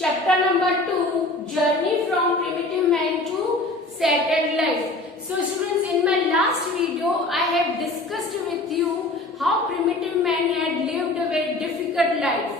Chapter number 2, Journey from Primitive Man to Settled Life. So students, in my last video, I have discussed with you how primitive man had lived a very difficult life.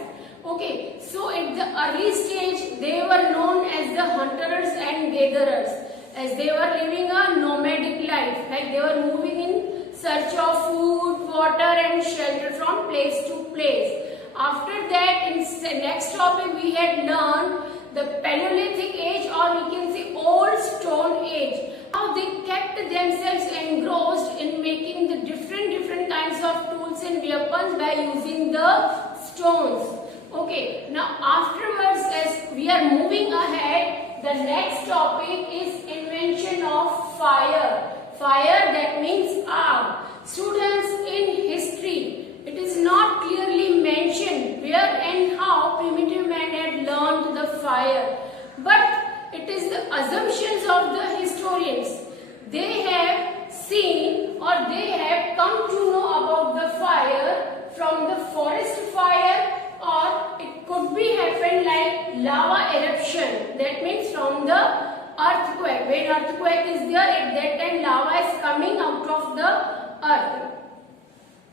Okay, so at the early stage, they were known as the hunters and gatherers, as they were living a nomadic life, like they were moving in search of food, water and shelter from place to place. After that, in the next topic, we had learned the Paleolithic age, or we can say Old Stone Age. How they kept themselves engrossed in making the different kinds of tools and weapons by using the stones. Okay, now afterwards, as we are moving ahead, the next topic is invention of fire. Fire, that means arc. Students, in history, it is not clearly mentioned where and how primitive man had learned the fire, but it is the assumptions of the historians. They have seen or they have come to know about the fire from the forest fire, or it could be happened like lava eruption, that means from the earthquake. When earthquake is there, at that time lava is coming out of the earth.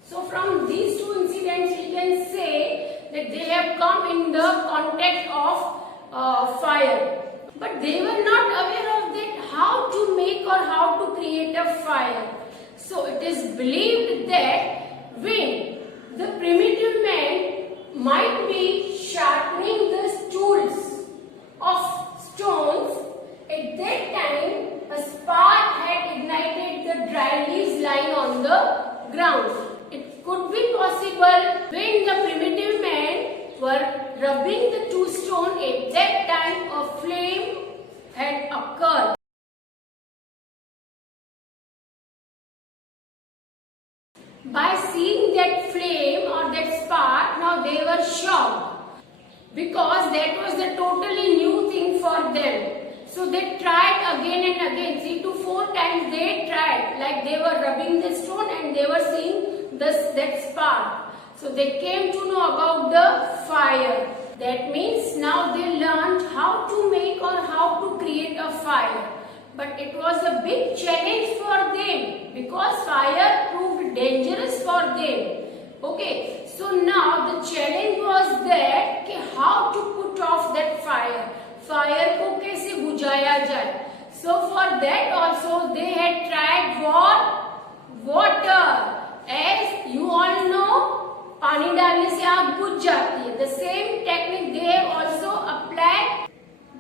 So from these two incidents we can say that they have come in the contact of fire. But they were not aware of that how to make or how to create a fire. So it is believed that when the primitive man might be sharpening the tools of stones, at that time a spark had ignited the dry leaves lying on the ground. It could be possible when the primitive men were rubbing the two stones, at that time a flame had occurred. By seeing that flame or that spark, now they were shocked, because that was the totally new thing for them. So they tried again and again, 3 to 4 times they tried, like they were rubbing the stone and they were seeing that spark. So they came to know about the fire. That means now they learned how to make or how to create a fire. But it was a big challenge for them, because fire proved dangerous for them. Okay, so now the challenge was that how to put off that fire. Fire को कैसे बुझाया जाए. So for that also they had tried what? Water. As you all know, पानी डालने से आग बुझ जाती है. The same technique they have also applied.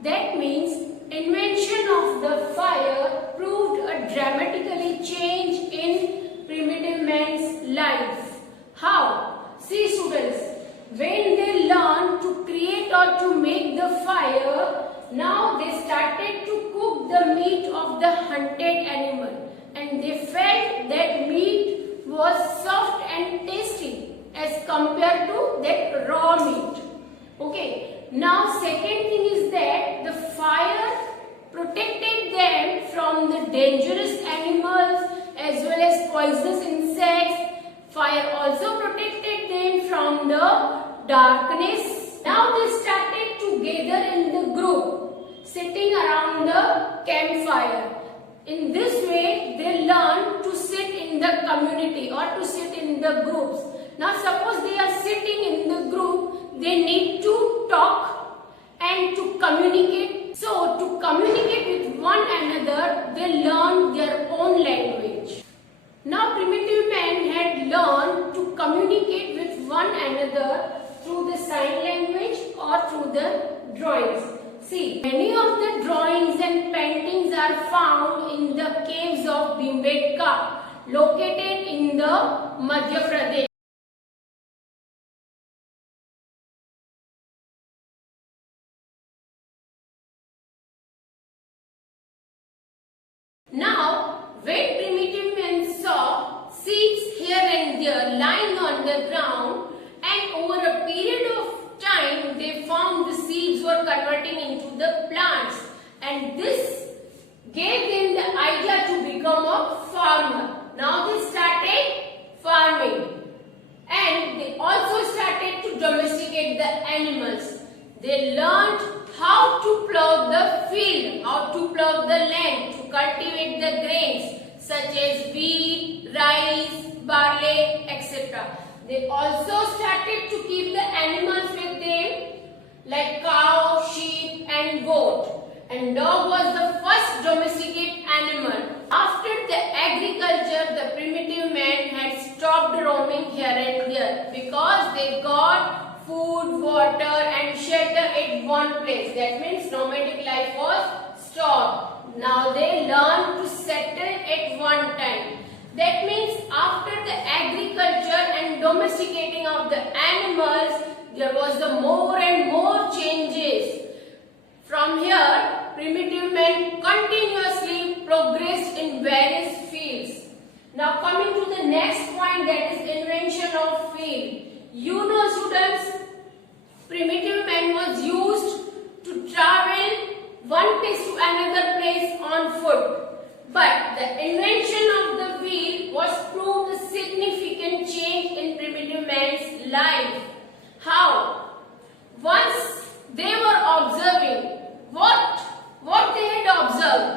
That means invention of the fire proved a dramatically change in primitive man's life. How? See students, when they learned to create or to make the fire, now they started to cook the meat of the hunted animal, and they felt that meat was soft and tasty as compared to that raw meat. Okay, now second thing is that the fire protected them from the dangerous animals as well as poisonous insects. Fire also protected them from the darkness. Now they started to gather in the group, sitting around the campfire. In this way, they learn to sit in the community or to sit in the groups. Now suppose they are sitting in the group, they need to talk and to communicate. So to communicate with one another, they learn their own language. Now primitive man had learned to communicate with one another through the sign language or through the drawings. See, many of the drawings and paintings are found in the caves of Bhimbetka, located in the Madhya Pradesh. Now, when primitive men saw seeds here and there lying on the ground, and over a period of time they found the seeds were converting into the plants, and this gave them the idea to become a farmer. Now they started farming, and they also started to domesticate the animals. They learned to plow the field, how to plow the land, to cultivate the grains such as wheat, rice, barley, etc. They also started to keep the animals with them like cow, sheep and goat. And dog was the first domesticated animal. After the agriculture, the primitive man had stopped roaming here and there because they got food, water and shelter at one place. That means nomadic life was stopped. Now they learned to settle at one time. That means after the agriculture and domesticating of the animals, there was the more and more changes. From here, primitive men continuously progressed in various fields. Now coming to the next point, that is invention of field. You know students, primitive man was used to travel one place to another place on foot. But the invention of the wheel was proved a significant change in primitive man's life. How? Once they were observing what they had observed.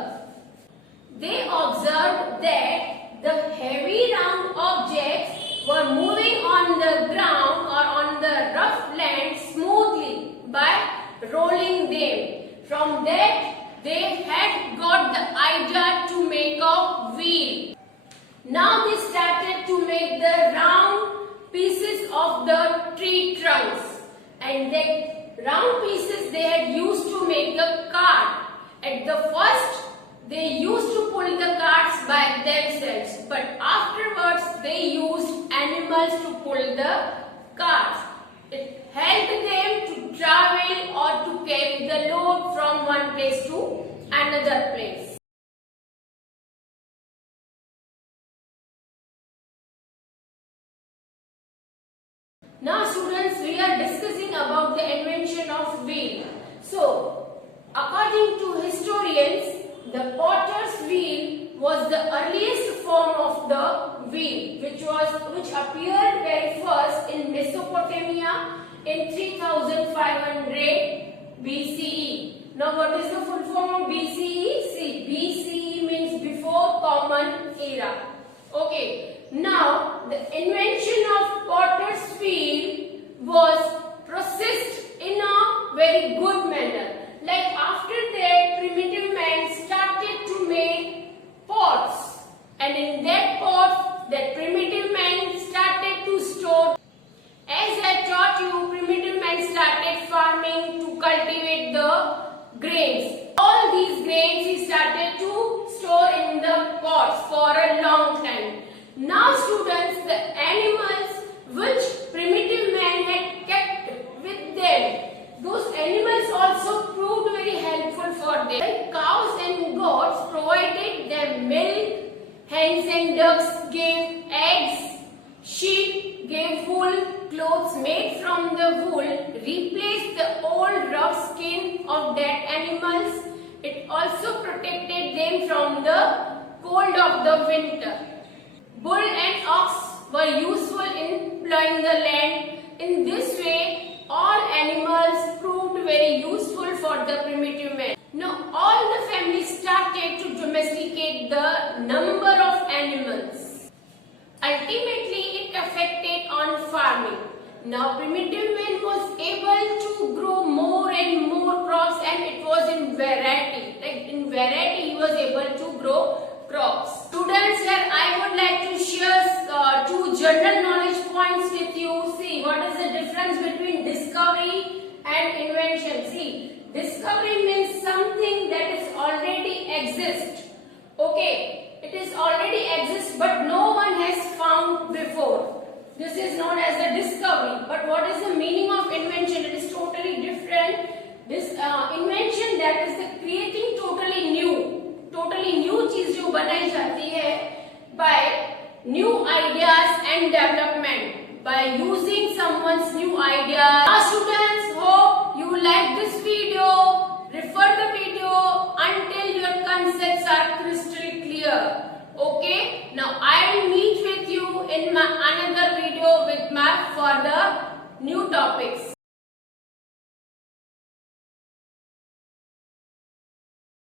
They observed that the heavy round objects were moving on the ground or on the rough land smoothly by rolling them. From that, they had got the idea to make a wheel. Now they started to make the round pieces of the tree trunks, and that round pieces they had used to make the cart. At the first, they used to pull the carts by themselves, but afterwards they used animals to pull the carts. It helped them to travel or to carry the load from one place to another place. Now students, we are discussing about the invention of wheel. So, according to historians, the potter's wheel was the earliest form of the wheel, which appeared very first in Mesopotamia in 3500 BCE. Now what is the full form of BCE? See, BCE means before Common Era. Okay. Now the invention of potter's wheel was processed in a very good manner. Like after that, primitive man started to make pots, and in that pot, that primitive man started to store. As I taught you, primitive man started farming to cultivate the grains. All these grains he started to store in the pots for a long time. Now students, the animals which primitive man had kept with them, those animals also proved very helpful for them. Like cows and goats provided them milk, hens and ducks gave eggs, sheep gave wool, clothes made from the wool replaced the old rough skin of dead animals. It also protected them from the cold of the winter. Bull and ox were useful in plowing the land. In this way, all animals proved very useful for the primitive man. Now, all the families started to domesticate the number of animals. Ultimately, it affected on farming. Now, primitive man was able to grow more and more crops, and it was in variety. Like in variety, he was able to grow crops. Students, here I would like to share two general knowledge points with you. See, what is the difference between discovery and invention? See, discovery means something that is already exists. Okay, it is already exists, but no one has found before. This is known as a discovery. But what is the meaning of invention? It is totally different. This invention, that is the creating totally new चीज जो बनाई जाती है by new ideas and development, by using someone's new idea. Now students, hope you like this video. Refer the video until your concepts are crystal clear. Okay, now I will meet with you in my another video with my further new topics.